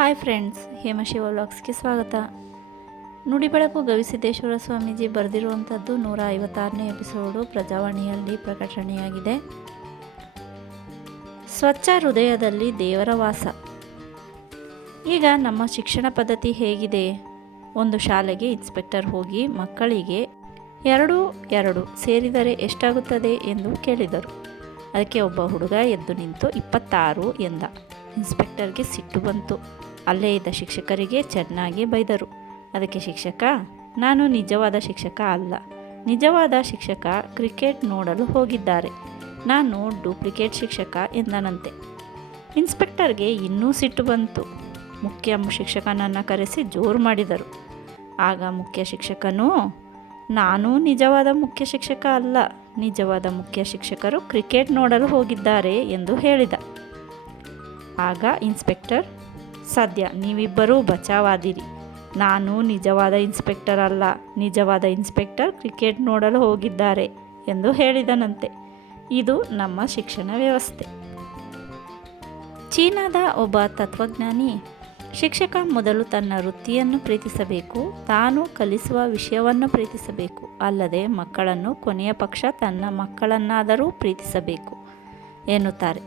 Hi friends ಹೇಮಶಿವ ವ್ಲಾಗ್ಸ್ಗೆ ಸ್ವಾಗತ. ನುಡಿಬೆಳಕು ಗವಿಸಿದ್ದೇಶ್ವರ ಸ್ವಾಮೀಜಿ ಬರೆದಿರುವಂಥದ್ದು ನೂರ ಐವತ್ತಾರನೇ episode ಪ್ರಜಾವಾಣಿಯಲ್ಲಿ ಪ್ರಕಟಣೆಯಾಗಿದೆ. ಸ್ವಚ್ಛ ಹೃದಯದಲ್ಲಿ ದೇವರ ವಾಸ. ಈಗ ನಮ್ಮ ಶಿಕ್ಷಣ ಪದ್ಧತಿ ಹೇಗಿದೆ? ಒಂದು ಶಾಲೆಗೆ ಇನ್ಸ್ಪೆಕ್ಟರ್ ಹೋಗಿ ಮಕ್ಕಳಿಗೆ ಎರಡು ಎರಡು ಸೇರಿದರೆ ಎಷ್ಟಾಗುತ್ತದೆ ಎಂದು ಕೇಳಿದರು. ಅದಕ್ಕೆ ಒಬ್ಬ ಹುಡುಗ ಎದ್ದು ನಿಂತು ಇಪ್ಪತ್ತಾರು ಎಂದ. ಇನ್ಸ್ಪೆಕ್ಟರ್ಗೆ ಸಿಟ್ಟು ಬಂತು. ಅಲ್ಲೇ ಇದ್ದ ಶಿಕ್ಷಕರಿಗೆ ಚೆನ್ನಾಗಿ ಬೈದರು. ಅದಕ್ಕೆ ಶಿಕ್ಷಕ, ನಾನು ನಿಜವಾದ ಶಿಕ್ಷಕ ಅಲ್ಲ. ನಿಜವಾದ ಶಿಕ್ಷಕ ಕ್ರಿಕೆಟ್ ನೋಡಲು ಹೋಗಿದ್ದಾರೆ. ನಾನು ಡೂಪ್ಲಿಕೇಟ್ ಶಿಕ್ಷಕ ಎಂದನಂತೆ. ಇನ್ಸ್ಪೆಕ್ಟರ್ಗೆ ಇನ್ನೂ ಸಿಟ್ಟು ಬಂತು. ಮುಖ್ಯ ಶಿಕ್ಷಕನನ್ನು ಕರೆಸಿ ಜೋರು ಮಾಡಿದರು. ಆಗ ಮುಖ್ಯ ಶಿಕ್ಷಕನು, ನಾನು ನಿಜವಾದ ಮುಖ್ಯ ಶಿಕ್ಷಕ ಅಲ್ಲ. ನಿಜವಾದ ಮುಖ್ಯ ಶಿಕ್ಷಕರು ಕ್ರಿಕೆಟ್ ನೋಡಲು ಹೋಗಿದ್ದಾರೆ ಎಂದು ಹೇಳಿದ. ಆಗ ಇನ್ಸ್ಪೆಕ್ಟರ್ ಸದ್ಯ ನೀವಿಬ್ಬರೂ ಬಚಾವಾದಿರಿ. ನಾನು ನಿಜವಾದ ಇನ್ಸ್ಪೆಕ್ಟರ್ ಅಲ್ಲ, ನಿಜವಾದ ಇನ್ಸ್ಪೆಕ್ಟರ್ ಕ್ರಿಕೆಟ್ ನೋಡಲು ಹೋಗಿದ್ದಾರೆ ಎಂದು ಹೇಳಿದನಂತೆ. ಇದು ನಮ್ಮ ಶಿಕ್ಷಣ ವ್ಯವಸ್ಥೆ. ಚೀನಾದ ಒಬ್ಬ ತತ್ವಜ್ಞಾನಿ, ಶಿಕ್ಷಕ ಮೊದಲು ತನ್ನ ವೃತ್ತಿಯನ್ನು ಪ್ರೀತಿಸಬೇಕು, ತಾನು ಕಲಿಸುವ ವಿಷಯವನ್ನು ಪ್ರೀತಿಸಬೇಕು, ಅಲ್ಲದೆ ಮಕ್ಕಳನ್ನು ಕೊನೆಯ ಪಕ್ಷ ತನ್ನ ಮಕ್ಕಳನ್ನಾದರೂ ಪ್ರೀತಿಸಬೇಕು ಎನ್ನುತ್ತಾರೆ.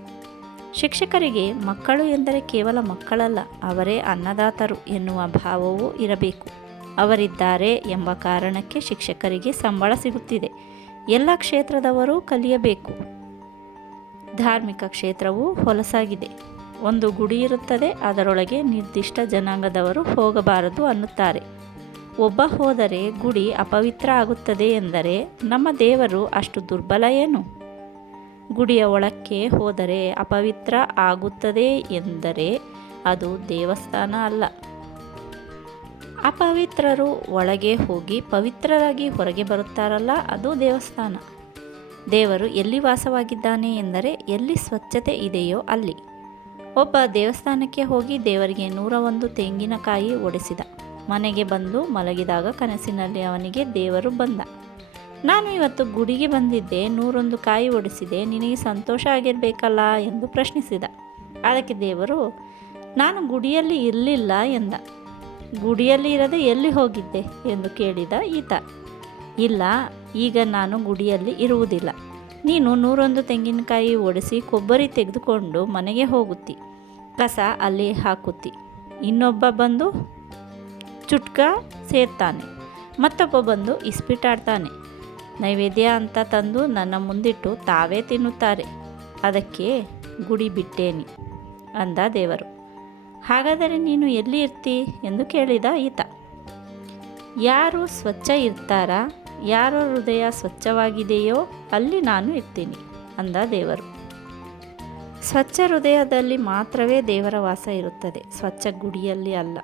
ಶಿಕ್ಷಕರಿಗೆ ಮಕ್ಕಳು ಎಂದರೆ ಕೇವಲ ಮಕ್ಕಳಲ್ಲ, ಅವರೇ ಅನ್ನದಾತರು ಎನ್ನುವ ಭಾವವೂ ಇರಬೇಕು. ಅವರಿದ್ದಾರೆ ಎಂಬ ಕಾರಣಕ್ಕೆ ಶಿಕ್ಷಕರಿಗೆ ಸಂಬಳ ಸಿಗುತ್ತಿದೆ. ಎಲ್ಲ ಕ್ಷೇತ್ರದವರೂ ಕಲಿಯಬೇಕು. ಧಾರ್ಮಿಕ ಕ್ಷೇತ್ರವು ಹೊಲಸಾಗಿದೆ. ಒಂದು ಗುಡಿ ಇರುತ್ತದೆ, ಅದರೊಳಗೆ ನಿರ್ದಿಷ್ಟ ಜನಾಂಗದವರು ಹೋಗಬಾರದು ಅನ್ನುತ್ತಾರೆ. ಒಬ್ಬ ಹೋದರೆ ಗುಡಿ ಅಪವಿತ್ರ ಆಗುತ್ತದೆ ಎಂದರೆ ನಮ್ಮ ದೇವರು ಅಷ್ಟು ದುರ್ಬಲ ಏನು? ಗುಡಿಯ ಒಳಕ್ಕೆ ಹೋದರೆ ಅಪವಿತ್ರ ಆಗುತ್ತದೆ ಎಂದರೆ ಅದು ದೇವಸ್ಥಾನ ಅಲ್ಲ. ಅಪವಿತ್ರರು ಒಳಗೆ ಹೋಗಿ ಪವಿತ್ರರಾಗಿ ಹೊರಗೆ ಬರುತ್ತಾರಲ್ಲ, ಅದು ದೇವಸ್ಥಾನ. ದೇವರು ಎಲ್ಲಿ ವಾಸವಾಗಿದ್ದಾನೆ ಎಂದರೆ ಎಲ್ಲಿ ಸ್ವಚ್ಛತೆ ಇದೆಯೋ ಅಲ್ಲಿ. ಒಬ್ಬ ದೇವಸ್ಥಾನಕ್ಕೆ ಹೋಗಿ ದೇವರಿಗೆ ನೂರ ಒಂದು ತೆಂಗಿನಕಾಯಿ ಒಡೆಸಿದ. ಮನೆಗೆ ಬಂದು ಮಲಗಿದಾಗ ಕನಸಿನಲ್ಲಿ ಅವನಿಗೆ ದೇವರು ಬಂದ. ನಾನು ಇವತ್ತು ಗುಡಿಗೆ ಬಂದಿದ್ದೆ, ನೂರೊಂದು ಕಾಯಿ ಒಡಿಸಿದೆ, ನಿನಗೆ ಸಂತೋಷ ಆಗಿರಬೇಕಲ್ಲ ಎಂದು ಪ್ರಶ್ನಿಸಿದ. ಅದಕ್ಕೆ ದೇವರು, ನಾನು ಗುಡಿಯಲ್ಲಿ ಇರಲಿಲ್ಲ ಎಂದ. ಗುಡಿಯಲ್ಲಿ ಇರದೆ ಎಲ್ಲಿ ಹೋಗಿದ್ದೆ ಎಂದು ಕೇಳಿದ ಈತ. ಇಲ್ಲ, ಈಗ ನಾನು ಗುಡಿಯಲ್ಲಿ ಇರುವುದಿಲ್ಲ. ನೀನು ನೂರೊಂದು ತೆಂಗಿನಕಾಯಿ ಒಡಿಸಿ ಕೊಬ್ಬರಿ ತೆಗೆದುಕೊಂಡು ಮನೆಗೆ ಹೋಗುತ್ತಿ. ಕಸ ಅಲ್ಲಿ ಹಾಕುತ್ತಿ. ಇನ್ನೊಬ್ಬ ಬಂದು ಚುಟ್ಕ ಸೇರ್ತಾನೆ. ಮತ್ತೊಬ್ಬ ಬಂದು ಇಸ್ಪಿಟಾಡ್ತಾನೆ. ನೈವೇದ್ಯ ಅಂತ ತಂದು ನನ್ನ ಮುಂದಿಟ್ಟು ತಾವೇ ತಿನ್ನುತ್ತಾರೆ. ಅದಕ್ಕೆ ಗುಡಿ ಬಿಟ್ಟೇನಿ ಅಂದ ದೇವರು. ಹಾಗಾದರೆ ನೀನು ಎಲ್ಲಿ ಇರ್ತಿ ಎಂದು ಕೇಳಿದ ಈತ. ಯಾರು ಸ್ವಚ್ಛ ಇರ್ತಾರಾ? ಯಾರ ಹೃದಯ ಸ್ವಚ್ಛವಾಗಿದೆಯೋ ಅಲ್ಲಿ ನಾನು ಇರ್ತೀನಿ ಅಂದ ದೇವರು. ಸ್ವಚ್ಛ ಹೃದಯದಲ್ಲಿ ಮಾತ್ರವೇ ದೇವರ ವಾಸ ಇರುತ್ತದೆ. ಸ್ವಚ್ಛ ಗುಡಿಯಲ್ಲಿ ಅಲ್ಲ.